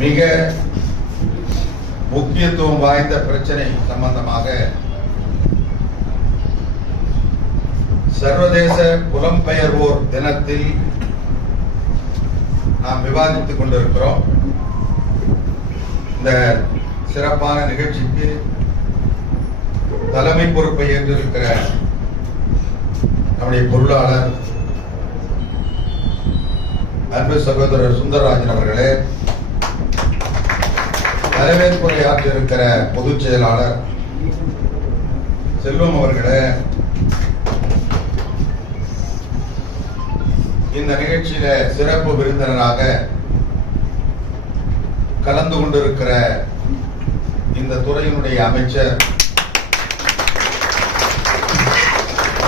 மிக முக்கியத்துவம் வாய்ந்த பிரச்சனை சம்பந்தமாக சர்வதேச புலம்பெயர்வோர் தினத்தில் நாம் விவாதித்துக் கொண்டிருக்கிறோம். இந்த சிறப்பான நிகழ்ச்சிக்கு தலைமை பொறுப்பை ஏற்றிருக்கிற நம்முடைய பொருளாளர் அன்பு சகோதரர் சுந்தரராஜன் அவர்களே வரவேற்புரை ஆற்றியிருக்கிற பொதுச் செயலாளர் செல்வம் அவர்களே இந்த நிகழ்ச்சியில சிறப்பு விருந்தினராக கலந்து கொண்டிருக்கிற இந்த துறையினுடைய அமைச்சர்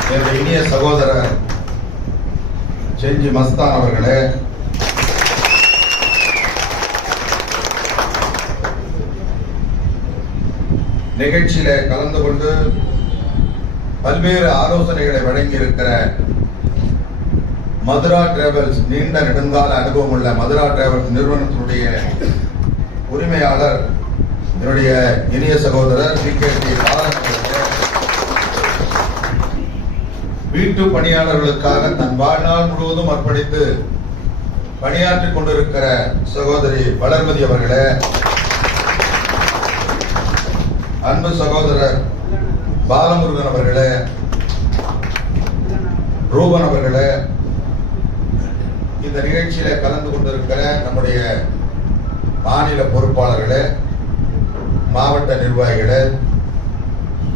என்னுடைய இனிய சகோதரர் செஞ்சி மஸ்தான் அவர்களே நிகழ்ச்சியில கலந்து கொண்டு பல்வேறு ஆலோசனைகளை வழங்கி இருக்கிற மதுரா டிராவல்ஸ் நீண்ட நெடுங்கால அனுபவம் உள்ள மதுரா டிராவல்ஸ் நிறுவனத்தினுடைய உரிமையாளர் என்னுடைய இனிய சகோதரர் பி கே டி வீட்டு பணியாளர்களுக்காக தன் வாழ்நாள் முழுவதும் அர்ப்பணித்து பணியாற்றிக் கொண்டிருக்கிற சகோதரி வளர்மதி அவர்களே அன்பு சகோதரர் பாலமுருகன் அவர்களே ரூபன் அவர்களே இந்த நிகழ்ச்சியில கலந்து கொண்டிருக்கிற நம்முடைய மாநில பொறுப்பாளர்களே மாவட்ட நிர்வாகிகளே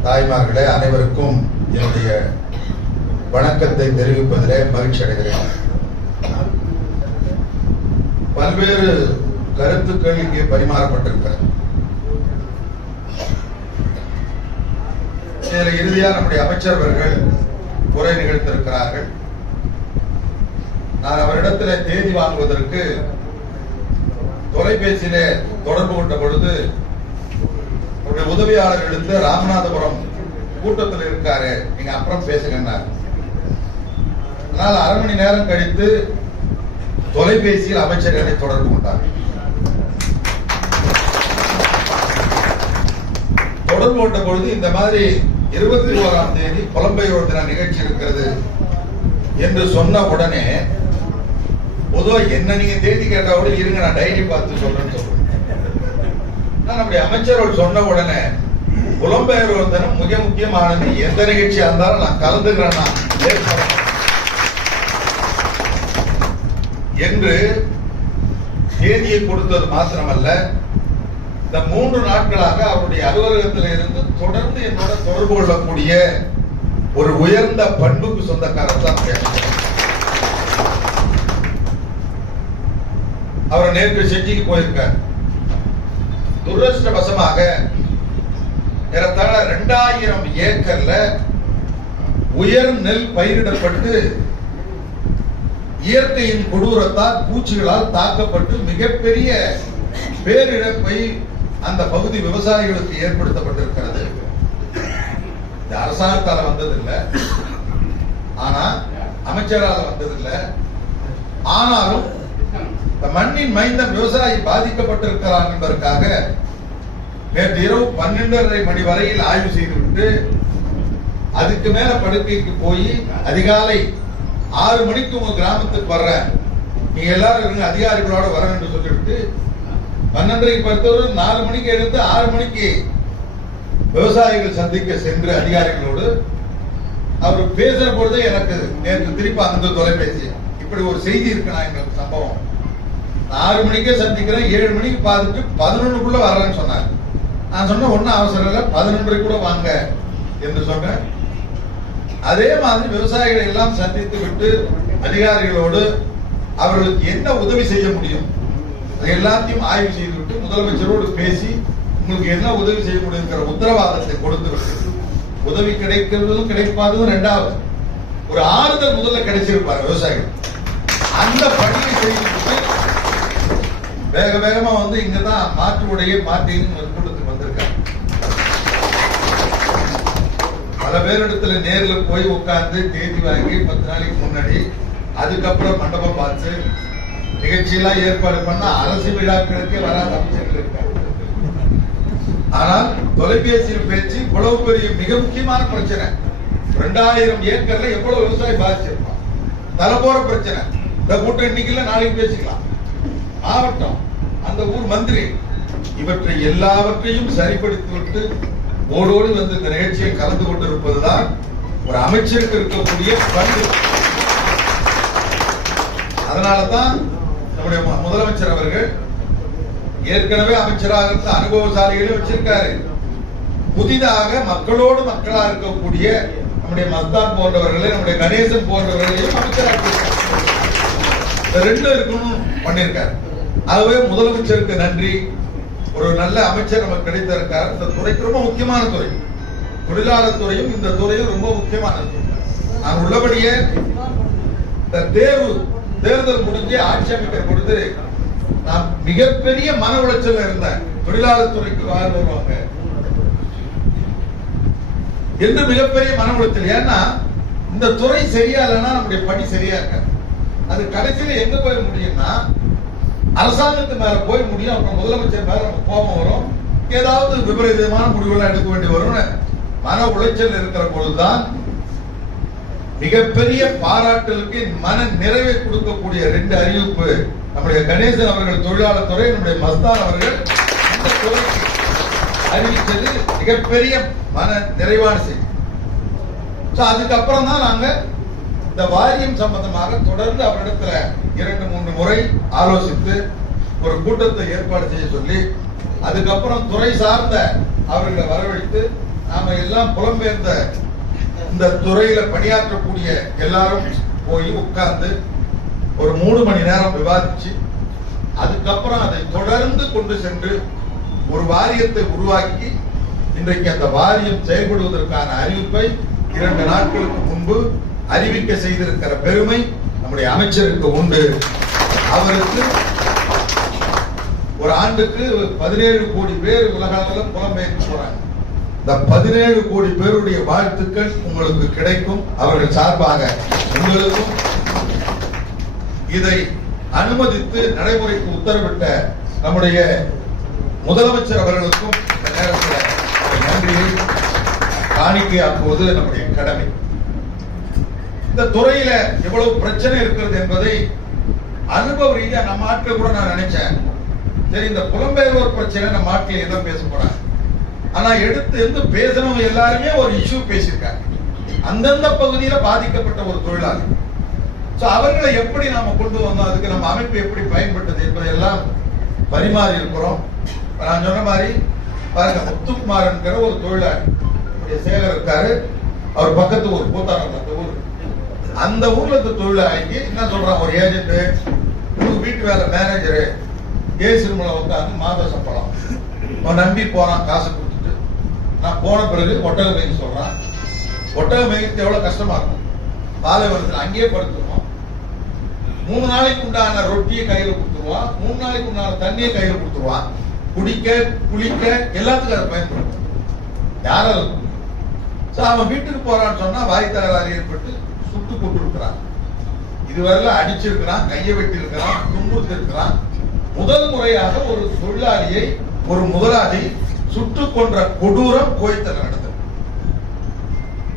தாய்மார்களே அனைவருக்கும் என்னுடைய வணக்கத்தை தெரிவிப்பதிலே மகிழ்ச்சி அடைகிறேன். பல்வேறு கருத்துக்கள் இங்கே பரிமாறப்பட்டிருக்கிறது. இதில் இறுதியாக நம்முடைய அமைச்சர் அவர்கள் உரை நிகழ்த்திருக்கிறார்கள். நான் அவரிடத்தில் தேதி வாங்குவதற்கு தொலைபேசியிலே தொடர்பு கொண்ட பொழுது அவருடைய உதவியாளர் எடுத்து ராமநாதபுரம் கூட்டத்தில் இருக்காரு நீங்க அப்புறம் பேசுங்கன்னார் ஆனால் அரை மணி நேரம் கழித்து தொலைபேசியில் அமைச்சர் என்னை தொடர்பு கொண்டார். தொடர்பு கொண்ட பொழுது இந்த மாதிரி இருபத்தி ஓராம் தேதி புலம்பெயர் தின நிகழ்ச்சி இருக்கிறது என்று சொன்ன உடனே பொதுவா என்ன நீங்க தேதி கேட்டா கூட இருங்க நான் டைரி பார்த்து சொல்றேன்னு சொல்றேன். நான் நம்முடைய அமைச்சர்கள் சொன்ன உடனே புலம்பெயர்வோர் தினம் மிக முக்கியமானது எந்த நிகழ்ச்சியா இருந்தாலும் நான் கலந்துக்கிறேன் நான் என்று தேதியை கொடுத்தது மாத்திரமல்ல இந்த மூன்று நாட்களாக அவருடைய அலுவலகத்தில் இருந்து தொடர்ந்து என்னோட தொடர்பு கொள்ளக்கூடிய ஒரு உயர்ந்த பண்புக்கு சொந்தக்காரர் தான் அவர் நேற்று செஞ்சிக்கு போயிருக்கார். துரதிருஷ்டவசமாக ஏறத்தாழ ரெண்டாயிரம் ஏக்கர்ல உயர் நெல் பயிரிடப்பட்டு இயற்கையின் கொடூரத்தால் பூச்சிகளால் தாக்கப்பட்டு மிகப்பெரிய பேரிழப்பை அந்த பகுதி விவசாயிகளுக்கு ஏற்படுத்தப்பட்டிருக்கிறது. இது அரசாங்கத்தால வந்ததில்லை. ஆனா அமைச்சரால வந்ததில்லை. ஆனாலும் மண்ணின் மைந்தன் விவசாயி பாதிக்கப்பட்டிருக்கிறான் என்பதற்காக நேற்று இரவு பன்னெண்டரை மணி வரையில் ஆய்வு செய்துவிட்டு அதுக்கு மேல படுக்கைக்கு போய் அதிகாலை ஆறு மணிக்கு உங்க கிராமத்துக்கு வர்றேன். நீங்க எல்லாரும் இருங்க அதிகாரிகளோட வரேன் என்று சொல்லிவிட்டு பன்னெண்டரை பொறுத்தவரை நாலு மணிக்கு எடுத்து ஆறு மணிக்கு விவசாயிகள் சந்திக்க சென்று அதிகாரிகளோடு அவர் பேசுற பொழுது எனக்கு நேற்று திருப்பி அந்த தொலைபேசி. இப்படி ஒரு செய்தி இருக்கு நான் எங்களுக்கு சம்பவம். ஆறு மணிக்கே சந்திக்கிறேன் ஏழு மணிக்கு பார்த்துட்டு பதினொன்றுக்குள்ள வர்றேன்னு சொன்னார். நான் சொன்ன ஒன்றும் அவசரம் இல்லை பதினொன்றரை கூட வாங்க என்று சொன்னேன். அதே மாதிரி விவசாயிகளை எல்லாம் சந்தித்து விட்டு அதிகாரிகளோடு அவர்களுக்கு என்ன உதவி செய்ய முடியும்? அது எல்லாத்தையும் ஆய்வு செய்துவிட்டு முதலமைச்சரோடு பேசி உங்களுக்கு என்ன உதவி செய்ய முடியுங்கிற உத்தரவாதத்தை கொடுத்து உதவி கிடைக்கிறதும் கிடைப்பாததும் ரெண்டாவது ஒரு ஆறுதல் முதல்ல கிடைச்சிருப்பாரு விவசாயிகள். அந்த பணியை செய்து வேக வேகமா வந்து இங்கதான் மாற்று உடைய மாற்றின்னு கூட்டத்துக்கு வந்திருக்காங்க பல பேரிடத்துல நேர்ல போய் உட்கார்ந்து தேதி வாங்கி பத்து நாளைக்கு முன்னாடி அதுக்கப்புறம் மண்டபம் பார்த்து நிகழ்ச்சியெல்லாம் ஏற்பாடு பண்ணா அரசு விழாக்களுக்கே வராத அமைச்சர்கள் இருக்காங்க. ஆனால் தொலைபேசியில் பேச்சு இவ்வளவு பெரிய மிக முக்கியமான பிரச்சனை. ரெண்டாயிரம் ஏக்கர்ல எவ்வளவு விவசாயி பாதிச்சிருப்பான் தலைபோற பிரச்சனை. இந்த கூட்டம் இன்னைக்கு நாளைக்கு பேசிக்கலாம். மாவட்டம் அந்த ஊர் மந்திரி இவற்றை எல்லாவற்றையும் சரிப்படுத்தி விட்டு ஓடோடி வந்து இந்த நிகழ்ச்சியை கலந்து கொண்டிருப்பதுதான் ஒரு அமைச்சருக்கு இருக்கக்கூடிய பண்பு அதனாலதான் நம்முடைய முதலமைச்சர் அவர்கள் ஏற்கனவே அமைச்சராக இருந்த அனுபவசாலிகளையும் வச்சிருக்காரு. புதிதாக மக்களோடு மக்களா இருக்கக்கூடிய நம்முடைய மஸ்தான் போன்றவர்களை நம்முடைய கணேசன் போன்றவர்களையும் அமைச்சராக இந்த ரெண்டும் இருக்கணும் பண்ணியிருக்காரு. ஆகவே முதலமைச்சருக்கு நன்றி. ஒரு நல்ல அமைச்சர் நமக்கு கிடைத்திருக்கார். இந்த துறைக்கு ரொம்ப முக்கியமான துறை. தொழிலாளர் துறையும் இந்த துறையும் ரொம்ப முக்கியமானது. நான் உள்ளபடியே இந்த தேர்வு தேர்தல் முடிஞ்சு ஆட்சி அமைக்கிற பொழுது நான் மிகப்பெரிய மன உளைச்சல் இருந்தேன். தொழிலாளர் துறைக்கு வாழ் வருவாங்க. என்று மிகப்பெரிய மன உளைச்சல். ஏன்னா இந்த துறை சரியா இல்லைன்னா நம்முடைய பணி சரியா இருக்காது. அது கடைசியில எங்க போய் முடியும்னா அரசாங்கத்து மேல போய் முடியும். அப்புறம் முதலமைச்சர் மேல நம்ம கோபம் வரும். ஏதாவது விபரீதமான முடிவுகள் எடுக்க வேண்டி வரும் மன உளைச்சல் இருக்கிற பொழுதுதான் மிகப்பெரிய பாராட்டலுக்கு மன நிறைவை கொடுக்கக்கூடிய ரெண்டு அறிவிப்பு நம்முடைய கணேசன் அவர்கள் தொழிலாளர் துறை நம்முடைய மஸ்தான் அவர்கள் இந்த துறைக்கு அறிவித்தது மிகப்பெரிய மன நிறைவான செய்தி. ஸோ அதுக்கப்புறம் தான் நாங்கள் இந்த வாரியம் சம்பந்தமாக தொடர்ந்து அவரிடத்துல இரண்டு மூன்று முறை ஆலோசித்து ஒரு கூட்டத்தை ஏற்பாடு செய்ய சொல்லி அதுக்கப்புறம் துறை சார்ந்த அவர்களை வரவழைத்து நாம எல்லாம் புலம்பெயர்ந்த இந்த துறையில பணியாற்றக்கூடிய எல்லாரும் போய் உட்கார்ந்து ஒரு மூணு மணி நேரம் விவாதிச்சு அதுக்கப்புறம் அதை தொடர்ந்து கொண்டு சென்று ஒரு வாரியத்தை உருவாக்கி இன்றைக்கு அந்த வாரியம் செயல்படுவதற்கான அறிவிப்பை இரண்டு நாட்களுக்கு முன்பு அறிவிக்க செய்திருக்கிற பெருமை நம்முடைய அமைச்சருக்கு உண்டு. அவருக்கு ஒரு ஆண்டுக்கு பதினேழு கோடி பேர் உலக அளவில் புலம்பெயர்ந்து போறாங்க. இந்த பதினேழு கோடி பேருடைய வாழ்த்துக்கள் உங்களுக்கு கிடைக்கும். அவர்கள் சார்பாக உங்களுக்கும் இதை அனுமதித்து நடைமுறைக்கு உத்தரவிட்ட நம்முடைய முதலமைச்சர் அவர்களுக்கும் இந்த நேரத்தில் நன்றியை காணிக்கையாக்குவது நம்முடைய கடமை. இந்த துறையில எவ்வளவு பிரச்சனை இருக்கிறது என்பதை அனுபவ ரீதியா நம்ம ஆட்கள் கூட நான் நினைச்சேன். சரி இந்த புலம்பெயர்வோர் பிரச்சனை நம்ம ஆட்கள் எதுவும் பேச போறாங்க? ஆனா எடுத்து இருந்து பேசணும் எல்லாருமே ஒரு இஷ்யூ பேசியிருக்காங்க. அந்தந்த பகுதியில பாதிக்கப்பட்ட ஒரு தொழிலாளி. சோ அவர்களை எப்படி நாம கொண்டு வந்தோம்? அதுக்கு நம்ம அமைப்பு எப்படி பயன்பட்டது என்பதையெல்லாம் பரிமாறி இருக்கிறோம். நான் சொன்ன மாதிரி பாருங்க முத்துக்குமார்ங்கிற ஒரு தொழிலாளி. நம்முடைய சேகர் இருக்காரு. அவர் பக்கத்து ஊர் பூத்தாரம் அந்த ஊர். அந்த ஊர்ல இருக்க தொழிலாளிக்கு என்ன சொல்றான்? ஒரு ஏஜென்ட் உங்க வீட்டு வேலை மேனேஜரு ஏசி ரூம்ல உட்காந்து மாத சம்பளம். அவன் நம்பி போறான் காசு நான் போன பிறகு ஒட்டக மேய்க்க சொல்றான். ஒட்டக மேய்க்கு எவ்வளவு கஷ்டமா இருக்கும். பாலைவனத்தில் அங்கேயே படுத்துருவோம். மூணு நாளைக்கு உண்டான ரொட்டியை கையில கொடுத்துருவான் மூணு நாளைக்கு உண்டான தண்ணியை கையில கொடுத்துருவான் குடிக்க குளிக்க எல்லாத்துக்கும் அதை பயன்படுத்தும் யாரும் சோ அவன் வீட்டுக்கு போறான்னு சொன்னா வாய் தகராறு ஏற்பட்டு சுட்டு கொண்டு இருக்கிறான் இதுவரையில அடிச்சிருக்கிறான் கையை வெட்டி இருக்கிறான் துன்புறுத்தி இருக்கிறான் முதல் முறையாக ஒரு தொழிலாளியை ஒரு முதலாளி சுட்டு கொன்ற கொடூரம் கோயத்தில் நடந்தது.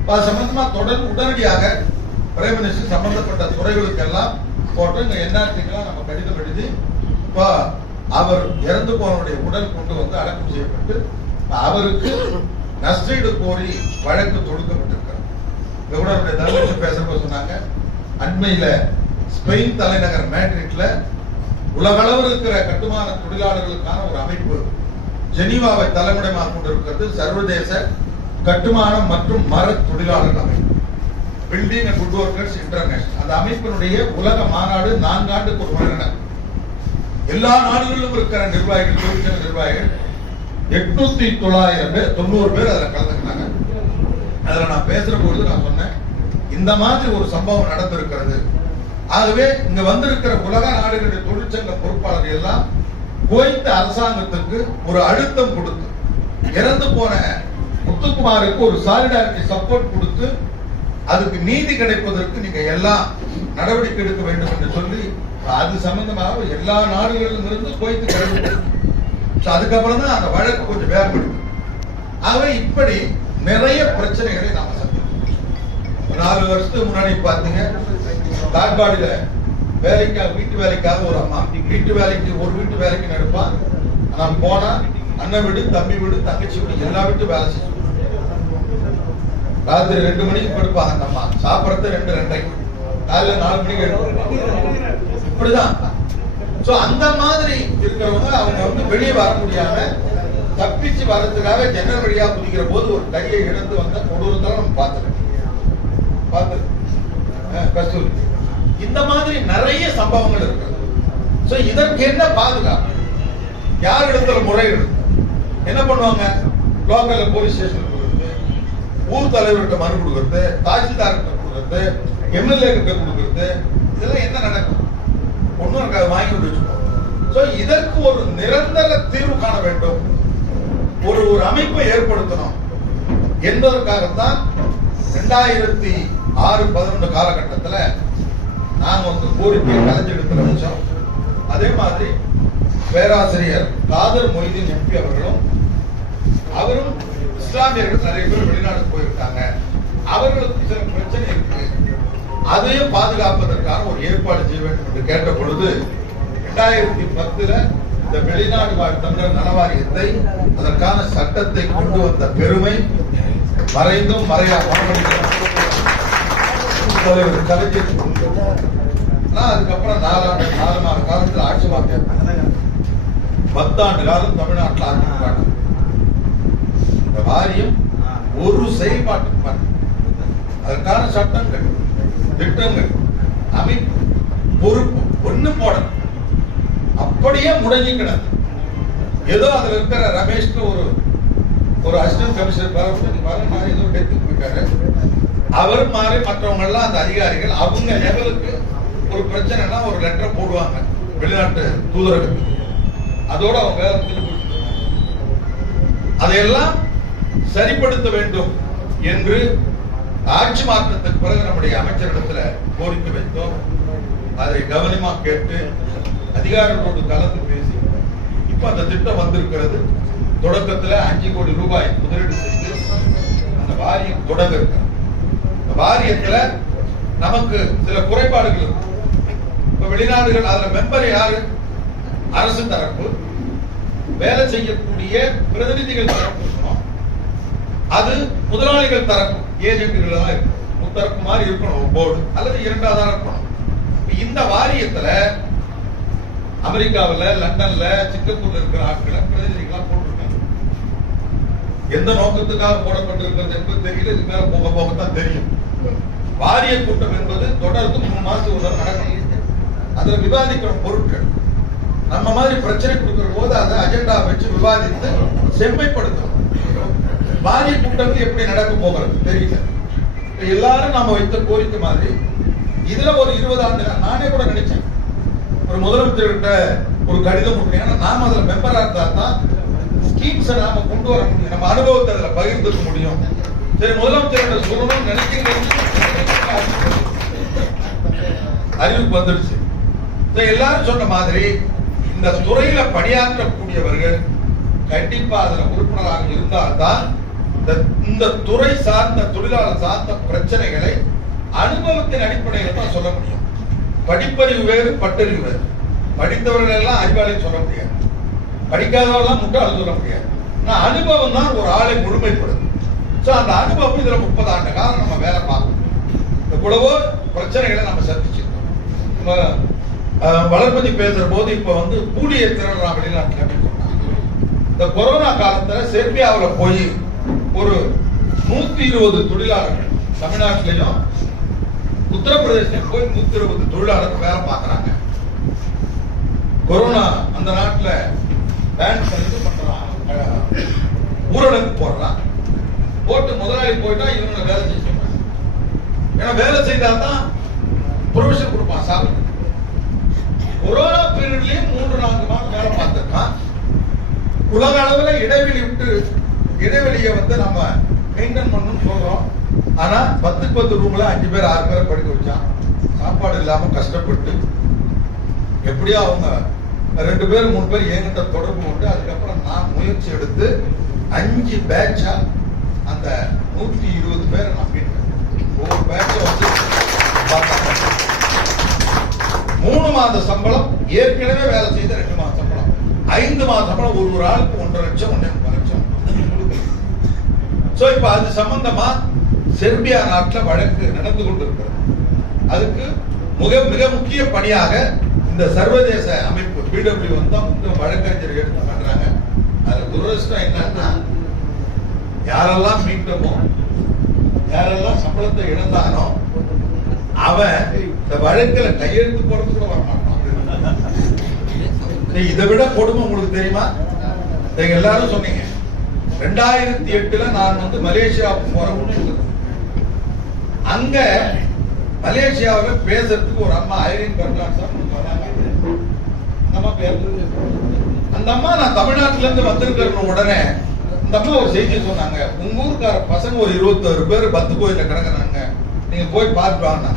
அது சம்பந்தமா தொடர் உடனடியாக பிரைம் மினிஸ்டர் சம்பந்தப்பட்ட துறைகளுக்கு எல்லாம் போட்டு இங்க என்ஆர்டிக்கெல்லாம் நம்ம கடிதம் எழுதி இப்போ அவர் இறந்து போனவருடைய உடல் கொண்டு வந்து அடக்கம் செய்யப்பட்டு அவருக்கு நஷ்டீடு கோரி வழக்கு தொடுக்கப்பட்டிருக்கிறார் இங்க கூட அவருடைய தலைவர் பேசுறப்ப சொன்னாங்க அண்மையில ஸ்பெயின் தலைநகர் மேட்ரிட்ல உலகளவு இருக்கிற கட்டுமான தொழிலாளர்களுக்கான ஒரு அமைப்பு ஜெனீவாவை தலைமுறையாக கொண்டிருக்கிறது சர்வதேச கட்டுமானம் மற்றும் மர தொழிலாளர் அமைப்பு. Building and wood workers international அந்த அமைப்பினுடைய உலக மாநாடு நான்காண்டுக்கு ஒரு முறை நடக்கும். எல்லா நாடுகளிலும் இருக்கிற நிர்வாகிகள் தொழிற்சங்க நிர்வாகிகள் எட்நூத்தி தொள்ளாயிரம் பேர் தொண்ணூறு பேர் அதில் கலந்துக்கிட்டாங்க அதில் நான் பேசுற பொழுது நான் சொன்னேன் இந்த மாதிரி ஒரு சம்பவம் நடந்திருக்கிறது. ஆகவே இங்க வந்திருக்கிற உலக நாடுகளுடைய தொழிற்சங்க பொறுப்பாளர்கள் எல்லாம் குவைத் அரசாங்கத்துக்கு ஒரு அழுத்தம் கொடுத்து இறந்து போன முத்துக்குமாருக்கு ஒரு சாலிடாரிட்டி சப்போர்ட் கொடுத்து அதுக்கு நீதி கிடைப்பதற்கு நீங்க எல்லாம் நடவடிக்கை எடுக்க வேண்டும் என்று சொல்லி அது சம்பந்தமாக எல்லா நாடுகளிலும் இருந்து குவைத்து கிளம்பி அதுக்கப்புறம் தான் அந்த வழக்கு கொஞ்சம் வேறுபடும் ஆகவே இப்படி நிறைய பிரச்சனைகளை நாம சந்திக்கிறோம் நாலு வருஷத்துக்கு முன்னாடி பாத்தீங்க காட்பாடியில வேலைக்காக வீட்டு வேலைக்காக ஒரு அம்மா. வீட்டு வேலைக்கு ஒரு வீட்டு வேலைக்கு நடப்பான் நான் போனா அண்ணன் வீடு தம்பி வீடு தங்கச்சி வீடு எல்லா வீட்டு வேலை செஞ்சு ராத்திரி ரெண்டு மணிக்கு படுப்பாங்க அந்த அம்மா. சாப்பிடறது ரெண்டு ரெண்டரைக்கு காலையில நாலு மணிக்கு எடுப்பாங்க இப்படிதான். சோ அந்த மாதிரி இருக்கிறவங்க அவங்க வந்து வெளியே வர முடியாம தப்பிச்சு வர்றதுக்காக ஜன்னல் வழியா குதிக்கிற போது ஒரு கையை இழந்து வந்த கொடூரத்தை நம்ம பார்த்துருக்கோம் பார்த்துருக்கோம் கஸ்தூரி இந்த மாதிரி நிறைய சம்பவங்கள் இருக்கு. ஸோ இதற்கு என்ன பாதுகாப்பு? யார் இடத்துல முறையிடு என்ன பண்ணுவாங்க? லோக்கல்ல போலீஸ் ஸ்டேஷன் கொடுக்குறது ஊர் தலைவர்கிட்ட மனு கொடுக்குறது தாசில்தார்கிட்ட கொடுக்கறது எம்எல்ஏ கிட்ட கொடுக்குறது இதெல்லாம் என்ன நடக்கும்? ஒண்ணும் இருக்காது வாங்கி கொண்டு வச்சுக்கோ ஸோ இதற்கு ஒரு நிரந்தர தீர்வு காண வேண்டும். ஒரு ஒரு அமைப்பை ஏற்படுத்தணும். என்பதற்காகத்தான் ரெண்டாயிரத்தி ஆறு பதினொன்று காலகட்டத்தில் நாங்க வந்து கோரிக்கையை கலைஞ்செடுத்து வச்சோம் அதே மாதிரி பேராசிரியர் காதர் மொய்தீன் எம்பி அவர்களும் அவரும் இஸ்லாமியர்கள் நிறைய பேர் வெளிநாடு போயிருக்காங்க. அவர்களுக்கு சில பிரச்சனை இருக்கு. அதையும் பாதுகாப்பதற்கான ஒரு ஏற்பாடு செய்ய வேண்டும் என்று கேட்ட பொழுது இரண்டாயிரத்தி பத்துல இந்த வெளிநாடு வாழ் தமிழர் நலவாரியத்தை அதற்கான சட்டத்தை கொண்டு வந்த பெருமை மறைந்தும் மறையா தலைவர் கலைஞர் ஆனா அதுக்கப்புறம் நாலாண்டு நாலு மாத காலத்தில் ஆட்சி மாற்றம் பத்தாண்டு காலம் தமிழ்நாட்டில் ஆட்சி இந்த வாரியம் ஒரு செயல்பாட்டுக்கு அதற்கான சட்டங்கள் திட்டங்கள் அமைப்பு பொறுப்பு ஒண்ணு போடணும் அப்படியே முடங்கி கிடக்கு ஏதோ அதுல இருக்கிற ரமேஷ்னு ஒரு ஒரு அசிஸ்டன்ட் கமிஷனர் பாருங்க பாருங்க ஏதோ டெத்துக்கு போயிட்டாரு. அவர் மாதிரி மற்றவங்க எல்லாம் அந்த அதிகாரிகள் அவங்க லெவலுக்கு ஒரு பிரச்சனைனா ஒரு லெட்டர் போடுவாங்க. வெளிநாட்டு தூதரகத்துக்கு அதோட அவங்க வேலை அதையெல்லாம் சரிப்படுத்த வேண்டும் என்று ஆட்சி மாற்றத்துக்கு பிறகு நம்முடைய அமைச்சரிடத்துல கோரிக்கை வைத்தோம். அதை கவனமா கேட்டு அதிகாரிகளோடு கலந்து பேசி இப்ப அந்த திட்டம் வந்திருக்கிறது. தொடக்கத்துல அஞ்சு கோடி ரூபாய் முதலீடு செய்து அந்த வாரியம் தொடங்க இருக்கிறது. வாரியத்துல நமக்கு சில குறைபாடுகள் இருக்கு. வெளிநாடுகள் அதுல மெம்பர் யாரு? அரசு தரப்பு. வேலை செய்யக்கூடிய பிரதிநிதிகள் தரப்பு அது முதலாளிகள் தரப்பு ஏஜென்ட்கள் தான் இருக்கும் முத்தரப்பு மாதிரி இருக்கணும் ஒரு போர்டு அல்லது இரண்டாவதா இருக்கணும். இந்த வாரியத்துல அமெரிக்காவுல லண்டன்ல சிங்கப்பூர்ல இருக்கிற ஆட்களை பிரதிநிதிகளா போட்டிருக்காங்க. எந்த நோக்கத்துக்காக போடப்பட்டிருக்கிறது என்பது தெரியல. இதுக்கு மேல போக போகத்தான் தெரியும். வாரிய கூட்டம் என்பது தொடர்ந்து மூணு மாசத்துக்கு ஒரு நடக்கும். அதுல விவாதிக்கிற பொருட்கள். நம்ம மாதிரி பிரச்சனை கொடுக்கிற போது அதை அஜெண்டா வச்சு விவாதித்து செம்மைப்படுத்தணும். பாரிய கூட்டங்கள் எப்படி நடக்க போகிறது? தெரியல. எல்லாரும் நாம வைத்த கோரிக்கை மாதிரி இதுல ஒரு இருபதாம் தேதி நானே கூட நினைச்சேன். ஒரு முதலமைச்சர்கிட்ட ஒரு கடிதம் கொடுக்கணும் நாம அதுல மெம்பரா இருந்தா தான் ஸ்கீம்ஸை நாம கொண்டு வர முடியும். நம்ம அனுபவத்தை அதுல பகிர்ந்துக்க முடியும். சரி முதலமைச்சர்கிட்ட சொல்லணும்னு நினைக்கிறேன் அறிவிப்பு வந்துடுச்சு. இந்த எல்லாரும் சொன்ன மாதிரி இந்த துறையில பணியாற்றக்கூடியவர்கள் கண்டிப்பா அதுல உறுப்பினராக இருந்தால்தான் இந்த- இந்த துறை சார்ந்த தொழிலாளர் சார்ந்த பிரச்சனைகளை அனுபவத்தின் அடிப்படையில் தான் சொல்ல முடியும். படிப்பறிவு வேறு பட்டறிவு வேறு. படித்தவர்கள் எல்லாம் அறிவாளின்னு சொல்ல முடியாது. படிக்காதவர்கள்லாம் முட்டாள் சொல்ல முடியாது. ஆனால் அனுபவம் தான் ஒரு ஆளை முழுமைப்படுது ஸோ அந்த அனுபவம் இதில் முப்பது ஆண்டு காலம் நம்ம வேலை பார்க்கணும். இவ்வளவோ பிரச்சனைகளை நம்ம சந்திச்சிருக்கோம். நம்ம வளர்ப்பதி பேசுற போது இப்ப வந்து கூலிய திறனா வெளிநாட்டுல இந்த கொரோனா காலத்துல செர்பியாவில் போய் ஒரு நூத்தி இருபது தொழிலாளர்கள் தமிழ்நாட்டிலையும் உத்தரப்பிரதேசம் போய் நூத்தி இருபது தொழிலாளர்கள் வேலை பார்க்கறாங்க. கொரோனா அந்த நாட்டுல பேன் பண்ணிட்டு பண்றான் ஊரடங்கு போடுறான் போட்டு முதலாளி போயிட்டா இவங்க வேலை செய்ய சொல்றாங்க. ஏன்னா வேலை செய்தாதான் ப்ரொவிஷன் கொடுப்பான் சாப்பிட்டு கொரோனா பீரியட்லயே மூன்று நான்கு மாதம் வேலை பார்த்திருக்கான் உலக அளவுல இடைவெளி விட்டு இடைவெளியை வந்து நம்ம மெயின்டைன் பண்ணணும்னு சொல்றோம். ஆனா பத்துக்கு பத்து ரூம்ல அஞ்சு பேர் ஆறு பேரை படிக்க வச்சான். சாப்பாடு இல்லாம கஷ்டப்பட்டு எப்படியோ அவங்க ரெண்டு பேர் மூணு பேர் என்கிட்ட தொடர்பு கொண்டு அதுக்கப்புறம் நான் முயற்சி எடுத்து அஞ்சு பேட்சா அந்த நூற்றி இருபது பேரை நம்பிட்டேன் ஒவ்வொரு பேட்சை மூணு மாத சம்பளம் ஏற்கனவே வேலை செய்த ரெண்டு மாத சம்பளம். ஐந்து மாத சம்பளம் ஒரு ஒரு ஆளுக்கு ஒன்றரை லட்சம் ஒன்றே முக்கால் லட்சம். சோ இப்ப அது சம்பந்தமா செர்பியா நாட்டில் வழக்கு நடந்து கொண்டிருக்கிறது. அதுக்கு மிக மிக முக்கிய பணியாக இந்த சர்வதேச அமைப்பு பிடபிள்யூ வந்து தான் முக்கிய வழக்கறிஞர் எடுத்து பண்றாங்க. அது துரதிருஷ்டம் என்னன்னா யாரெல்லாம் மீட்டமோ யாரெல்லாம் சம்பளத்தை இழந்தானோ அவன் இந்த வழக்குல கையெழுத்து போறது கூட வரமாட்டான் இதை விட கொடுமை உங்களுக்கு தெரியுமா? நீங்க எல்லாரும் சொன்னீங்க. ரெண்டாயிரத்தி எட்டுல நான் வந்து மலேசியாவுக்கு போறேன் அங்க மலேசியாவில் பேசுறதுக்கு ஒரு அம்மா ஐரின் பர்கான் சார் வராங்க அந்த அம்மா பேர் அந்த அம்மா நான் தமிழ்நாட்டுல இருந்து வந்திருக்கிறேன் உடனே இந்த அம்மா ஒரு செய்தி சொன்னாங்க. உங்க ஊருக்கார பசங்க ஒரு இருபத்தோரு பேர் பத்து கோயில கிடக்குறாங்க. நீங்க போய் பார்த்து வாங்க.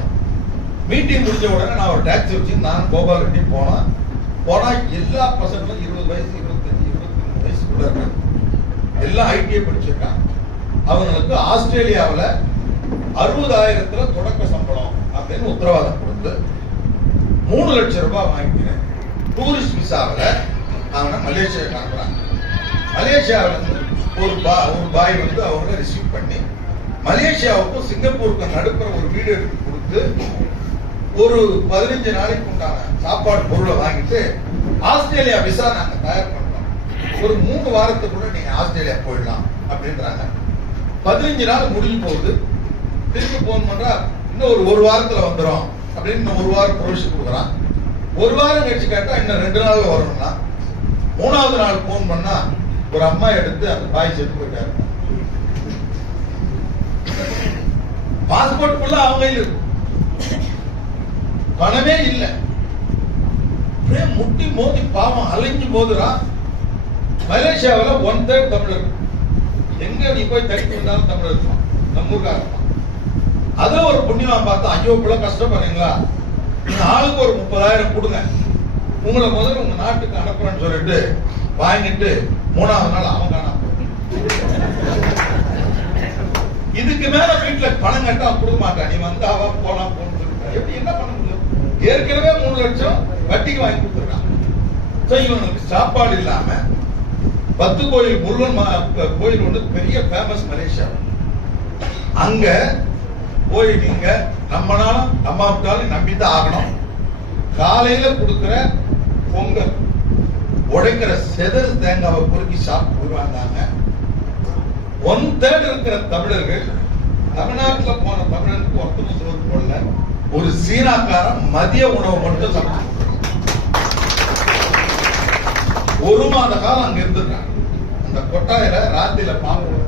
மீட்டிங் முடிஞ்ச உடனே நான் ஒரு டாக்ஸி வச்சு நான் கோபால் ரெட்டி போனேன். போனால் எல்லா பசங்களும் இருபது வயசு இருபத்தஞ்சு இருபத்தி மூணு வயசுக்குள்ள இருக்காங்க எல்லாம் ஐடிஐ படிச்சிருக்காங்க. அவங்களுக்கு ஆஸ்திரேலியாவில் அறுபதாயிரத்துல தொடக்க சம்பளம் அப்படின்னு உத்தரவாதம் கொடுத்து மூணு லட்சம் ரூபாய் வாங்கிக்கிறேன். டூரிஸ்ட் விசாவில் அவங்க மலேசியாவுக்கு அனுப்புறாங்க. மலேசியாவிலேருந்து ஒரு பா ஒரு பாய் வந்து அவங்க ரிசீவ் பண்ணி மலேசியாவுக்கும் சிங்கப்பூருக்கும் நடுப்புற ஒரு வீடு எடுத்து கொடுத்து ஒரு பதினஞ்சு நாளைக்கு உண்டான சாப்பாடு பொருளை வாங்கிட்டு ஆஸ்திரேலியா விசா நாங்க தயார் பண்றோம். ஒரு மூணு வாரத்துக்குள்ள நீங்க ஆஸ்திரேலியா போயிடலாம் அப்படின்றாங்க. பதினஞ்சு நாள் முடிஞ்சு போகுது. திருப்பி போன் பண்றா இன்னும் ஒரு ஒரு வாரத்துல வந்துடும் அப்படின்னு ஒரு வாரம் ப்ரொவிஷன் கொடுக்குறான். ஒரு வாரம் கழிச்சு கேட்டா இன்னும் ரெண்டு நாள்ல வரணும்னா? மூணாவது நாள் போன் பண்ணா ஒரு அம்மா எடுத்து அந்த பாய் செத்து போயிட்டாரு. பாஸ்போர்ட் ஃபுல்லா அவங்க இருக்கும் பணமே இல்லை. அப்படியே முட்டி மோதி பாவம் அலைஞ்சு மோதுறான் மலேசியாவில் ஒன் தேர்ட் தமிழர். எங்க நீ போய் தடிக்கு வந்தாலும் தமிழர் இருப்பான். நம்ம இருப்பான். அதை ஒரு புண்ணியமாக பார்த்தா ஐயோ இவ்வளவு கஷ்டப்படுறீங்களா? நீங்க ஆளுக்கு ஒரு முப்பதாயிரம் கொடுங்க. உங்களை முதல்ல உங்க நாட்டுக்கு அனுப்புறேன்னு சொல்லிட்டு வாங்கிட்டு மூணாவது நாள் அவன் இதுக்கு மேல வீட்டுல பணம் கட்டா கொடுக்க மாட்டான் நீ வந்தாவா போனா போன்னு சொல்லிட்டு. எப்படி என்ன பண்ண ஏற்கனவே மூணு லட்சம் வட்டிக்கு வாங்கி கொடுத்துருக்கான் So, இவனுக்கு சாப்பாடு இல்லாம பத்து கோயில் முருகன் மா- கோயில் ஒன்று பெரிய ஃபேமஸ் மலேசியா அங்க போய் நீங்க நம்மனாலும் அம்மா விட்டாலும் நம்பித்தான் ஆகணும். காலையில கொடுக்குற பொங்கல் உடைக்கிற செதல் தேங்காவை பொறுக்கி சாப்பிட்டு போயிடுவாங்க ஒன் தேர்ட் இருக்கிற தமிழர்கள் தமிழ்நாட்டில் போன தமிழனுக்கு ஒருத்தரும் சொல்வது போல ஒரு சீனாக்காரன் மதிய உணவு மட்டும் சாப்பிட்டு ஒரு மாத காலம் அங்க இருந்திருக்காங்க அந்த கொட்டாயில ராத்திரில பாம்பு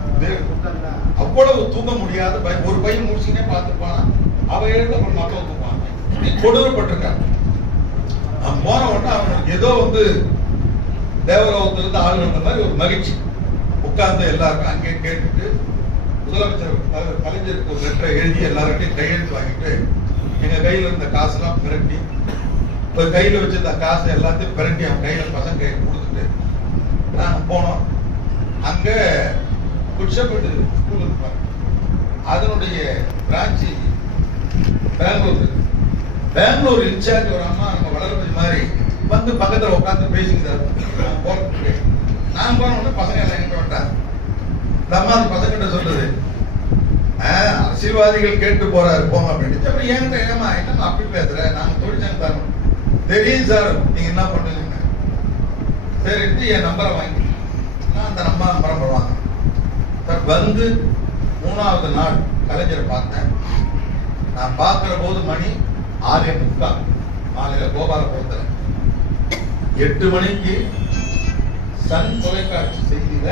அவ்வளவு தூங்க முடியாத பையன் ஒரு பையன் முடிச்சுனே பார்த்துப்பான். அவ எழுத அப்புறம் மத்தவங்க தூங்குவாங்க இப்படி கொடூரப்பட்டிருக்காங்க அவன் போன உடனே அவனுக்கு ஏதோ வந்து தேவலோகத்துல இருந்து ஆள் வந்த மாதிரி ஒரு மகிழ்ச்சி. உட்கார்ந்து எல்லாருக்கும் அங்கே கேட்டுட்டு முதலமைச்சர் கலைஞருக்கு ஒரு லெட்டரை எழுதி எல்லார்கிட்டையும் கையெழுத்து வாங்கிட்டு எங்க கையில இருந்த காசுலாம் பிரட்டி இப்ப கையில வச்சிருந்த காசு எல்லாத்தையும் பிரட்டி அவன் கையில பசங்க கையில கொடுத்துட்டு நாங்க போனோம். அங்க குட்சப்பட்டு ஸ்கூல் இருப்பாங்க அதனுடைய பிரான்ச்சு பெங்களூர். பெங்களூர் இன்சார்ஜ் ஒரு அம்மா நம்ம வளர்ப்பது மாதிரி வந்து பக்கத்துல உட்காந்து பேசிக்கிறாரு நான் நான் போன உடனே பசங்க எல்லாம் எங்கிட்ட வந்துட்டாங்க இந்த அம்மா அந்த பசங்கிட்ட சொல்லுது அரசியல்வாதிகள் கேட்டு போறாரு போங்க அப்படின்னு. அப்புறம் ஏன் ஏமா என்ன அப்படி பேசுற? நாங்க தொழிற்சங்க தரணும் தெரியும் சார் நீங்க என்ன பண்ணுவீங்க? சரிட்டு என் நம்பரை வாங்கி நான் அந்த நம்பர் நம்பரை வாங்க சார் வந்து மூணாவது நாள் கலைஞரை பார்த்தேன். நான் பார்க்கிற போது மணி ஆறே முக்கால். மாலையில கோபாலபுரத்தில். எட்டு மணிக்கு சன் தொலைக்காட்சி செய்தியில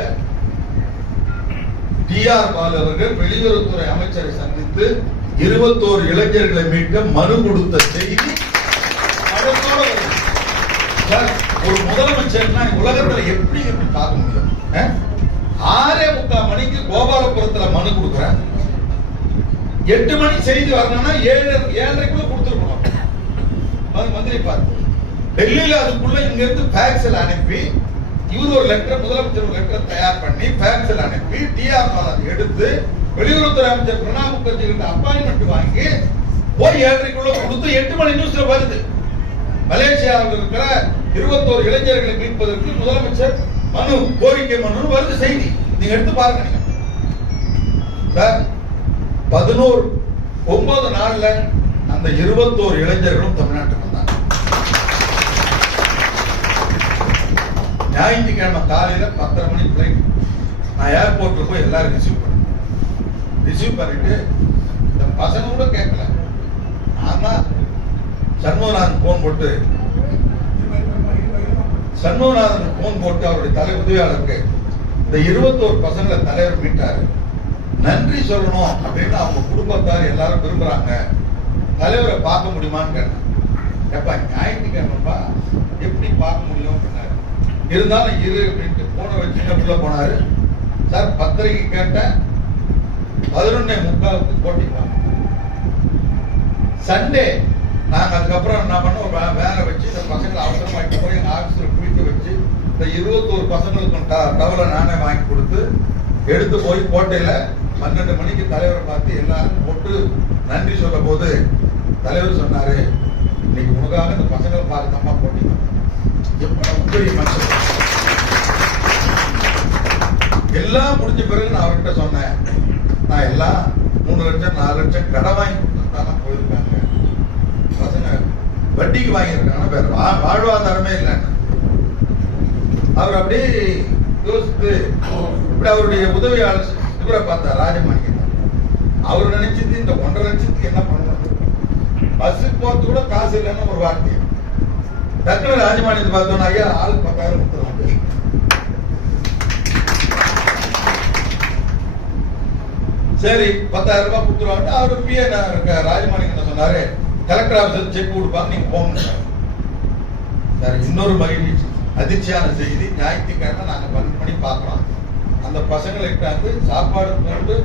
டிஆர் பால் அவர்கள் வெளியுறவுத்துறை அமைச்சரை சந்தித்து இருபத்தோரு இளைஞர்களை மீட்க மனு கொடுத்த செய்தி ஒரு முதலமைச்சர்னா உலகத்துல எப்படி எப்படி பார்க்க முடியும்? ஆறே முக்கால் மணிக்கு கோபாலபுரத்துல மனு கொடுக்குறாங்க எட்டு மணி செய்தி வரணும்னா ஏழு ஏழரைக்குள்ள கொடுத்துருக்கணும். மந்திரி பார்த்து டெல்லியில அதுக்குள்ள இங்க இருந்து ஃபேக்ஸ்ல அனுப்பி இவர் ஒரு லெட்டர் முதலமைச்சர் ஒரு லெட்டர் தயார் பண்ணி பேன்சில் அனுப்பி டிஆர் பாலாஜி எடுத்து வெளியுறவுத்துறை அமைச்சர் பிரணாப் முகர்ஜி கிட்ட அப்பாயின்மெண்ட் வாங்கி போய் ஏழரைக்குள்ள கொடுத்து எட்டு மணி நியூஸ்ல வருது. மலேசியாவில் இருக்கிற இருபத்தோரு இளைஞர்களை மீட்பதற்கு முதலமைச்சர் மனு கோரிக்கை மனு வருது செய்தி. நீங்க எடுத்து பாருங்க நீங்க. பதினோரு ஒன்பது நாள்ல அந்த இருபத்தோரு இளைஞர்களும் தமிழ்நாட்டுக்கு வந்தாங்க. ஞாயிற்றுக்கிழமை காலையில் பத்தரை மணி ஃப்ளைட் நான் ஏர்போர்ட்டில் போய் எல்லாரும் ரிசீவ் பண்ணேன். ரிசீவ் பண்ணிட்டு இந்த பசங்க கூட கேட்கல ஆனால் சண்முகநாதன் ஃபோன் போட்டு சண்முகநாதன் ஃபோன் போட்டு அவருடைய தலை உதவியாளருக்கு இந்த இருபத்தோரு பசங்களை தலைவர் மீட்டார். நன்றி சொல்லணும் அப்படின்னு அவங்க குடும்பத்தார் எல்லாரும் விரும்புகிறாங்க தலைவரை பார்க்க முடியுமான்னு கேட்டேன். எப்பா ஞாயிற்றுக்கிழமைப்பா எப்படி பார்க்க முடியும்? இருந்தாலும் இரு அப்படின்ட்டு போன வச்சுட்டு உள்ள போனாரு? சார் பத்திரிகை கேட்டேன் பதினொன்னே முக்காவுக்கு போட்டிங்க சண்டே நாங்க அதுக்கப்புறம் என்ன பண்ணோம்? ஒரு வேலை வச்சு இந்த பசங்களை அவசரமாக்கி போய் எங்க ஆபீஸ்ல குளிக்க வச்சு இந்த இருபத்தோரு பசங்களுக்கும் ட- டவலை நானே வாங்கி கொடுத்து எடுத்து போய் கோட்டையில பன்னெண்டு மணிக்கு தலைவரை பார்த்து எல்லாரும் போட்டு நன்றி சொல்ல போது தலைவர் சொன்னாரு இன்னைக்கு உனக்காக இந்த பசங்களை பார்த்து அம்மா போட்டிங்க பெரிய எல்லாம் முடிஞ்ச பிறகு நான் அவர்கிட்ட சொன்னேன். நான் எல்லாம் மூணு லட்சம் நாலு லட்சம் கடன் வாங்கி கொடுத்துருந்தாலும் போயிருக்காங்க. பசங்க வட்டிக்கு வாங்கியிருக்காங்க. பேர் வா- வாழ்வாதாரமே இல்லை. அவர் அப்படியே யோசித்து இப்படி அவருடைய உதவியாளர் இவரை பார்த்தா ராஜமாணிக்கம். அவர் நினைச்சது இந்த ஒன்றரை லட்சத்துக்கு என்ன பண்ணணும்? பஸ்ஸுக்கு போறது கூட காசு இல்லைன்னு ஒரு வார்த்தை. டக்குனு ராஜமாணியத்தை பார்த்தோன்னா ஐயா ஆள் பத்தாயிரம் கொடுத்துருவாங்க. சரி பத்தாயிரம் ரூபாய் கொடுத்துருவாங்க அவர் பிஏ ராஜமாணிக்கம் என்ன சொன்னாரு? கலெக்டர் ஆஃபீஸர் செக் கொடுப்பாங்க நீங்க போங்க. சார் இன்னொரு மகிழ்ச்சி. அதிர்ச்சியான செய்தி. ஞாயிற்றுக்கிழமை நாங்க பன்னெண்டு மணி பார்க்கலாம் அந்த பசங்களை இட்டாந்து சாப்பாடு கொண்டு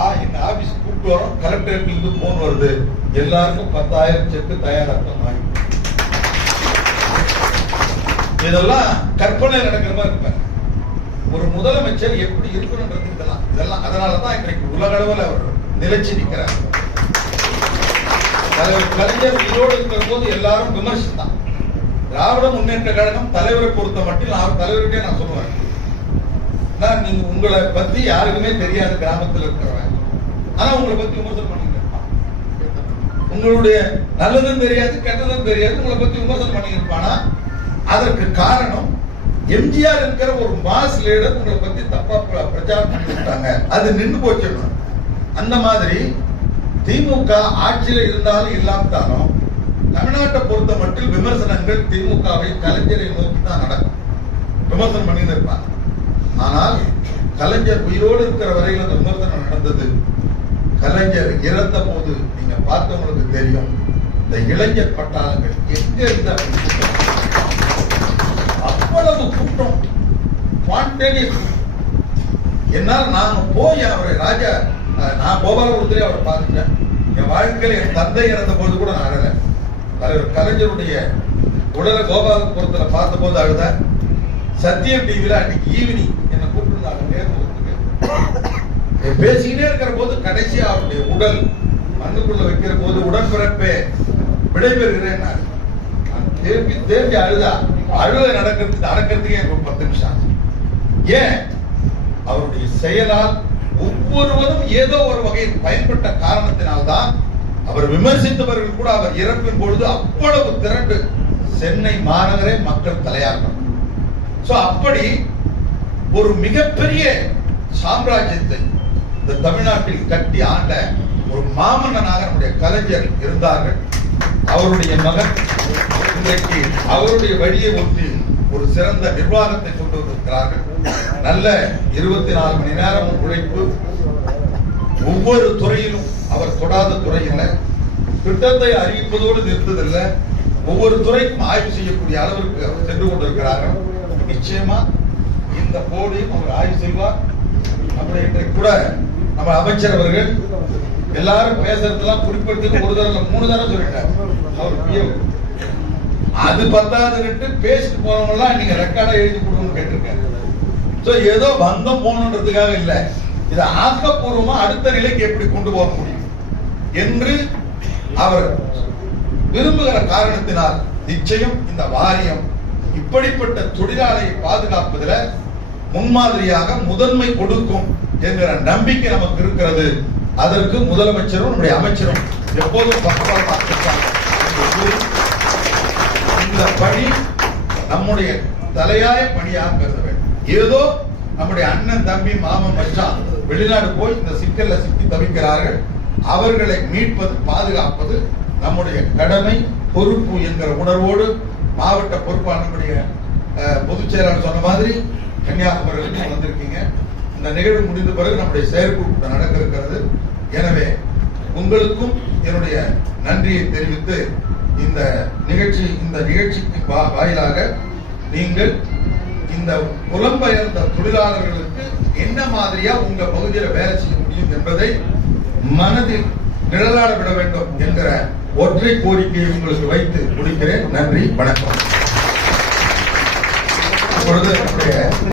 ஆ இந்த ஆபீஸ் கூப்பிட்டு வரோம். கலெக்டரேட்ல இருந்து போன் வருது. எல்லாருக்கும் பத்தாயிரம் செக்கு தயாராக வாங்கி இதெல்லாம் கற்பனை நடக்கிற மாதிரி இருப்பாங்க ஒரு முதலமைச்சர் எப்படி இருக்கணும்ன்றது இதெல்லாம் இதெல்லாம் அதனால தான் இன்றைக்கு உலக அளவில் அவர் நிலைச்சு நிற்கிறார். தலைவர் கலைஞர் உயிரோடு இருக்கிற போது எல்லாரும் விமர்சித்தான் திராவிட முன்னேற்ற கழகம் தலைவரை பொறுத்த மட்டும் நான் தலைவர்கிட்டே நான் சொல்லுவேன். நான் நீங்க உங்களை பத்தி யாருக்குமே தெரியாது கிராமத்தில் இருக்கிறவன். ஆனா உங்களை பத்தி விமர்சனம் பண்ணிட்டு இருப்பான். உங்களுடைய நல்லதும் தெரியாது கெட்டதும் தெரியாது உங்களை பத்தி விமர்சனம் பண்ணியிருப்பானா இருப்பானா? அதற்கு காரணம் எம்ஜிஆர் இருக்கிற ஒரு மாஸ் லீடர் உங்களை பத்தி தப்பா பிரச்சாரம் பண்ணிவிட்டாங்க அது நின்று போச்சு அந்த மாதிரி திமுக ஆட்சியில் இருந்தாலும் இல்லாமட்டாலும் தமிழ்நாட்டை பொறுத்த மட்டும் விமர்சனங்கள் திமுகவை கலைஞரை நோக்கி தான் நடக்கும். விமர்சனம் பண்ணிட்டு இருப்பாங்க. ஆனால் கலைஞர் உயிரோடு இருக்கிற வரையில் அந்த விமர்சனம் நடந்தது. கலைஞர் இறந்த போது நீங்க பார்த்தவங்களுக்கு தெரியும். இந்த இளைஞர் பட்டாளங்கள் எங்க இருந்து அவ்வளவு கூட்டம்? என்னால் நான் போய் அவரை ராஜா நான் கோபாலபுரத்திலே அவரை பார்த்துட்டேன். என் வாழ்க்கையில் என் தந்தை இறந்த போது கூட நான் அழல. தலைவர் கலைஞருடைய உடலை கோபாலபுரத்தில் பார்த்த போது அழுத. சத்தியம் டிவியில் அன்னைக்கு ஈவினிங் என்னை கூப்பிட்டுருந்தாங்க நேர்முகத்துக்கு பேசிக்கிட்டே இருக்கிற போது கடைசியாக அவருடைய உடல் மண்ணுக்குள்ள வைக்கிற போது உடன்பிறப்பே விடைபெறுகிறேன் நான் தேம்பி தேம்பி அழுதா. அழுக நடக்கிறது நடக்கிறதுக்கே ஒரு பத்து நிமிஷம் ஆச்சு. ஏன்? அவருடைய செயலால் ஒவ்வொருவரும் ஏதோ ஒரு வகையில் பயன்பட்ட காரணத்தினால்தான் அவர் விமர்சித்தவர்கள் கூட அவர் இறப்பின் பொழுது அவ்வளவு திரண்டு சென்னை மாநகரே மக்கள் தலையார்கள் சோ அப்படி ஒரு மிகப்பெரிய சாம்ராஜ்யத்தை இந்த தமிழ்நாட்டில் கட்டி ஆண்ட ஒரு மாமன்னனாக நம்முடைய கலைஞர் இருந்தார்கள். அவருடைய மகன் இன்றைக்கு அவருடைய வழியை ஒட்டி ஒரு சிறந்த நிர்வாகத்தை கொண்டு வந்திருக்கிறார்கள். நல்ல இருபத்தி நாலு மணி நேரம் உழைப்பு. ஒவ்வொரு துறையிலும் அவர் தொடாத துறை இல்லை திட்டத்தை அறிவிப்பதோடு நிறுத்ததில்லை. ஒவ்வொரு துறைக்கும் ஆய்வு செய்யக்கூடிய அளவிற்கு அவர் சென்று கொண்டிருக்கிறார்கள். நிச்சயமா இந்த போர்டையும் அவர் ஆய்வு செய்வார். நம்முடைய கூட நம்ம அமைச்சர் அவர்கள் எல்லாரும் பேசுறதுலாம் குறிப்பிட்டு ஒரு தடவை மூணு தடவை சொல்லிட்டார். அவர் அது பத்தாதுன்னுட்டு பேசிட்டு போனவங்கலாம் நீங்க ரெக்கார்டா எழுதி கொடுக்கணும்னு கேட்டிருக்கேன் ஸோ ஏதோ பந்தம் போகணுன்றதுக்காக இல்ல. இதை ஆக்கப்பூர்வமா அடுத்த நிலைக்கு எப்படி கொண்டு போக முடியும் என்று அவர் விரும்புகிற காரணத்தினால் நிச்சயம் இந்த வாரியம் இப்படிப்பட்ட தொழிலாளரை பாதுகாப்பதில் முன்மாதிரியாக முதன்மை கொடுக்கும் என்கிற நம்பிக்கை நமக்கு இருக்கிறது. அதற்கு முதலமைச்சரும் நம்முடைய அமைச்சரும் எப்போதும் பக்கபலமாக இருப்பாங்க இந்த பணி நம்முடைய தலையாய பணியாக கருத வேண்டும். ஏதோ நம்முடைய அண்ணன் தம்பி மாமன் மச்சான் வெளிநாடு போய் இந்த சிக்கல்ல சிக்கி தவிக்கிறார்கள். அவர்களை மீட்பது பாதுகாப்பது நம்முடைய கடமை பொறுப்பு என்கிற உணர்வோடு மாவட்ட பொறுப்பாளர்களுடைய அஹ், பொதுச் செயலாளர் சொன்ன மாதிரி கன்னியாகுமரியிலிருந்து வந்திருக்கீங்க. இந்த நிகழ்வு முடிந்த பிறகு நம்முடைய செயற்குழு கூட்டம் நடக்க இருக்கிறது எனவே உங்களுக்கும் என்னுடைய நன்றியை தெரிவித்து இந்த நிகழ்ச்சி இந்த நிகழ்ச்சிக்கு வா- வாயிலாக நீங்கள் இந்த புலம்பெயர்ந்த தொழிலாளர்களுக்கு என்ன மாதிரியா உங்க பகுதியில வேலை செய்ய முடியும் என்பதை மனதில் நிழலாட விட வேண்டும் என்கிற ஒற்றை கோரிக்கையை உங்களுக்கு வைத்து முடிக்கிறேன். நன்றி வணக்கம். இப்பொழுது